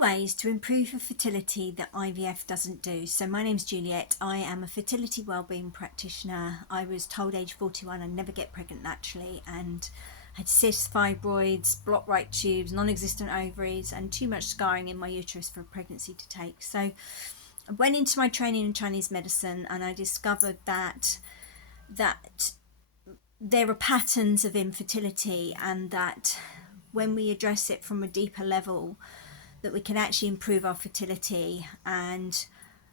ways to improve your fertility that IVF doesn't do. So my name's Juliet. I am a fertility wellbeing practitioner. I was told age 41 I'd never get pregnant naturally, and had cysts, fibroids, blocked right tubes, non-existent ovaries, and too much scarring in my uterus for a pregnancy to take. So I went into my training in Chinese medicine, and I discovered that there are patterns of infertility, and that when we address it from a deeper level, that we can actually improve our fertility. And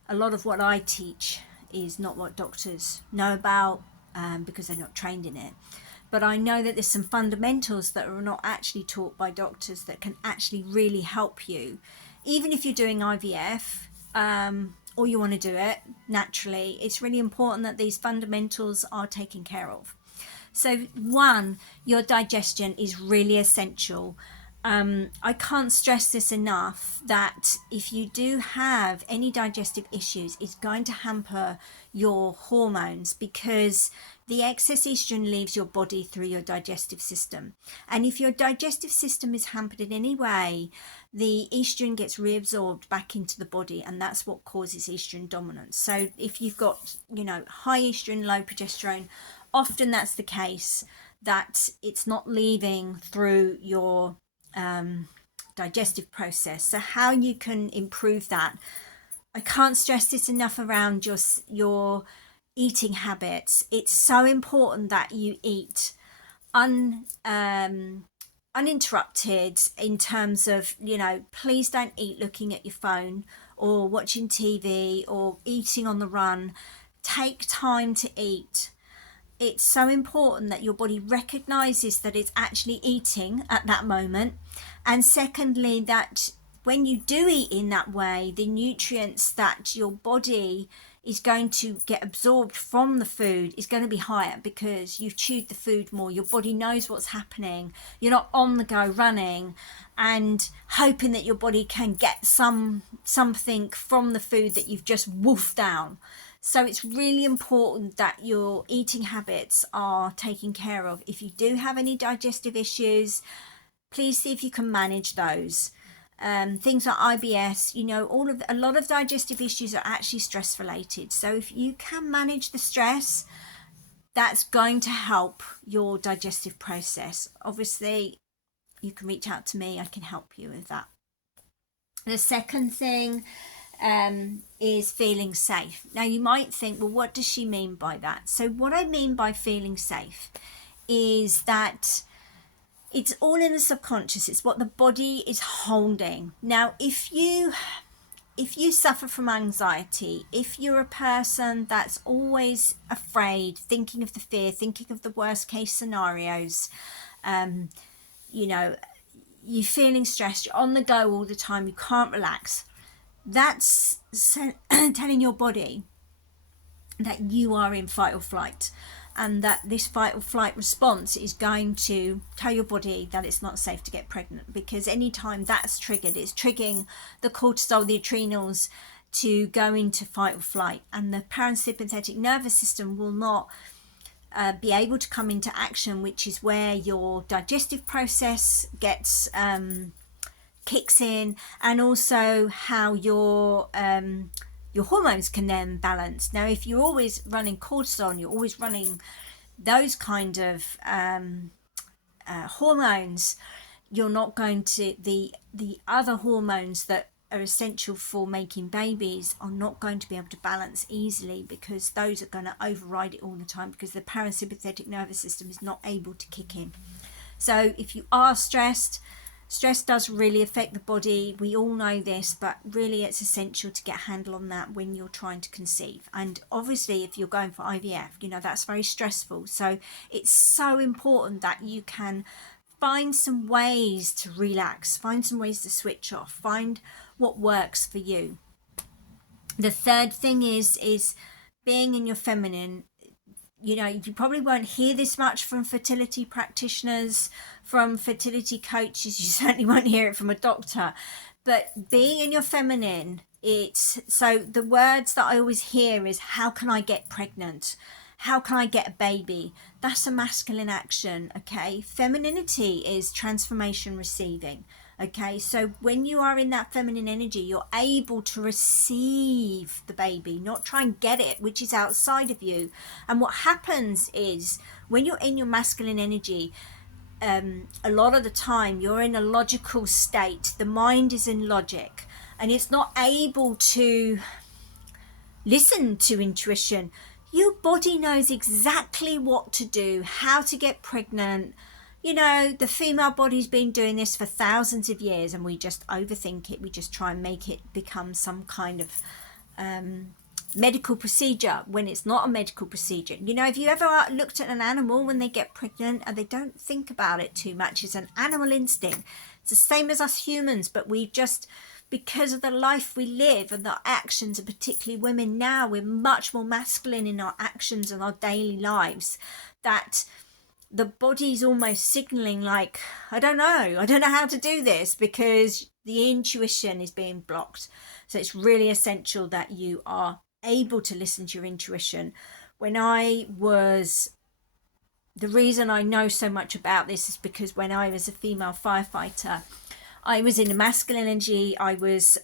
a lot of what I teach is not what doctors know about, because they're not trained in it. But I know that there's some fundamentals that are not actually taught by doctors that can actually really help you. Even if you're doing IVF, or you want to do it naturally, it's really important that these fundamentals are taken care of. So one, your digestion is really essential. I can't stress this enough, that if you do have any digestive issues, it's going to hamper your hormones, because the excess estrogen leaves your body through your digestive system. And if your digestive system is hampered in any way, the estrogen gets reabsorbed back into the body, and that's what causes estrogen dominance. So if you've got, high estrogen, low progesterone, often that's the case, that it's not leaving through your digestive process. So how you can improve that, I can't stress this enough around your eating habits. It's so important that you eat uninterrupted, in terms of, please don't eat looking at your phone or watching TV or eating on the run. Take time to eat. It's so important that your body recognizes that it's actually eating at that moment. And secondly, that when you do eat in that way, the nutrients that your body is going to get absorbed from the food is going to be higher, because you've chewed the food more. Your body knows what's happening. You're not on the go running and hoping that your body can get something from the food that you've just wolfed down. So it's really important that your eating habits are taken care of. If you do have any digestive issues, please see if you can manage those. Things like IBS, a lot of digestive issues are actually stress related. So if you can manage the stress, that's going to help your digestive process. Obviously, you can reach out to me. I can help you with that. The second thing is feeling safe. Now you might think, well, what does she mean by that? So what I mean by feeling safe is that it's all in the subconscious. It's what the body is holding. Now if you suffer from anxiety, if you're a person that's always afraid, thinking of the fear, thinking of the worst case scenarios, you're feeling stressed, you're on the go all the time, you can't relax, that's telling your body that you are in fight or flight, and that this fight or flight response is going to tell your body that it's not safe to get pregnant. Because anytime that's triggered, it's triggering the cortisol, the adrenals, to go into fight or flight, and the parasympathetic nervous system will not be able to come into action, which is where your digestive process gets kicks in, and also how your hormones can then balance. Now if you're always running cortisol, you're always running those kind of hormones, you're not going to, the other hormones that are essential for making babies are not going to be able to balance easily, because those are going to override it all the time, because the parasympathetic nervous system is not able to kick in. So if you are stressed, stress does really affect the body. We all know this, but really it's essential to get a handle on that when you're trying to conceive. And obviously if you're going for IVF, that's very stressful. So it's so important that you can find some ways to relax, find some ways to switch off, find what works for you. The third thing is being in your feminine. You probably won't hear this much from fertility practitioners, from fertility coaches. You certainly won't hear it from a doctor. But being in your feminine, so the words that I always hear is, how can I get pregnant? How can I get a baby? That's a masculine action. Okay, femininity is transformation receiving. Okay, so when you are in that feminine energy, you're able to receive the baby, not try and get it, which is outside of you. And what happens is when you're in your masculine energy, a lot of the time you're in a logical state. The mind is in logic and it's not able to listen to intuition. Your body knows exactly what to do, how to get pregnant. You know, the female body's been doing this for thousands of years and we just overthink it. We just try and make it become some kind of medical procedure when it's not a medical procedure. You know, have you ever looked at an animal when they get pregnant and they don't think about it too much? It's an animal instinct. It's the same as us humans, but we just, because of the life we live and the actions, and particularly women now, we're much more masculine in our actions and our daily lives, that the body's almost signaling like, I don't know how to do this, because the intuition is being blocked. So it's really essential that you are able to listen to your intuition. The reason I know so much about this is because when I was a female firefighter, I was in a masculine energy. I was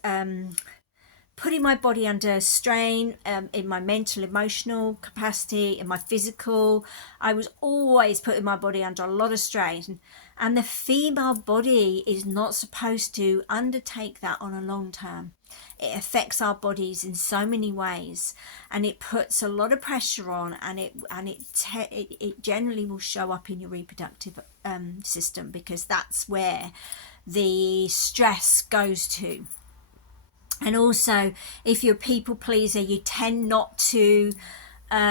putting my body under strain in my mental, emotional capacity, in my physical. I was always putting my body under a lot of strain. And the female body is not supposed to undertake that on a long term. It affects our bodies in so many ways, and it puts a lot of pressure on, and it generally will show up in your reproductive system, because that's where the stress goes to. And also, if you're a people pleaser, you tend not to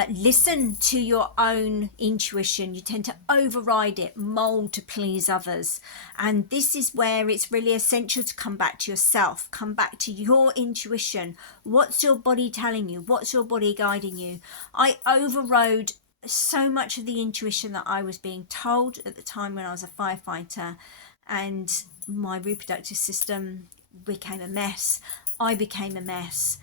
listen to your own intuition. You tend to override it, mold to please others. And this is where it's really essential to come back to yourself, come back to your intuition. What's your body telling you? What's your body guiding you? I overrode so much of the intuition that I was being told at the time when I was a firefighter, and my reproductive system became a mess. I became a mess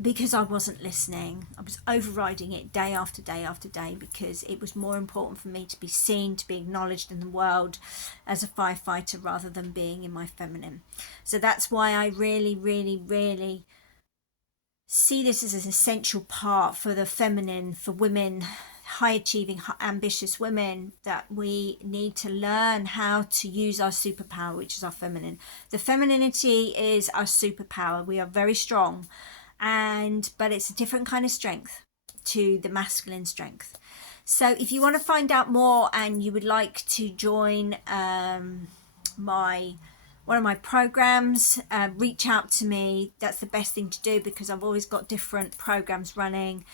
because I wasn't listening. I was overriding it day after day after day, because it was more important for me to be seen, to be acknowledged in the world as a firefighter, rather than being in my feminine. So that's why I really, really, really see this as an essential part for the feminine, for women, high achieving, ambitious women, that we need to learn how to use our superpower, which is our feminine. The femininity is our superpower. We are very strong, but it's a different kind of strength to the masculine strength. So if you want to find out more and you would like to join one of my programs, reach out to me. That's the best thing to do, because I've always got different programs running.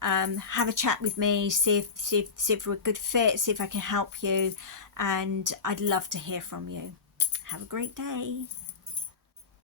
Have a chat with me, see if we're a good fit, see if I can help you, and I'd love to hear from you. Have a great day.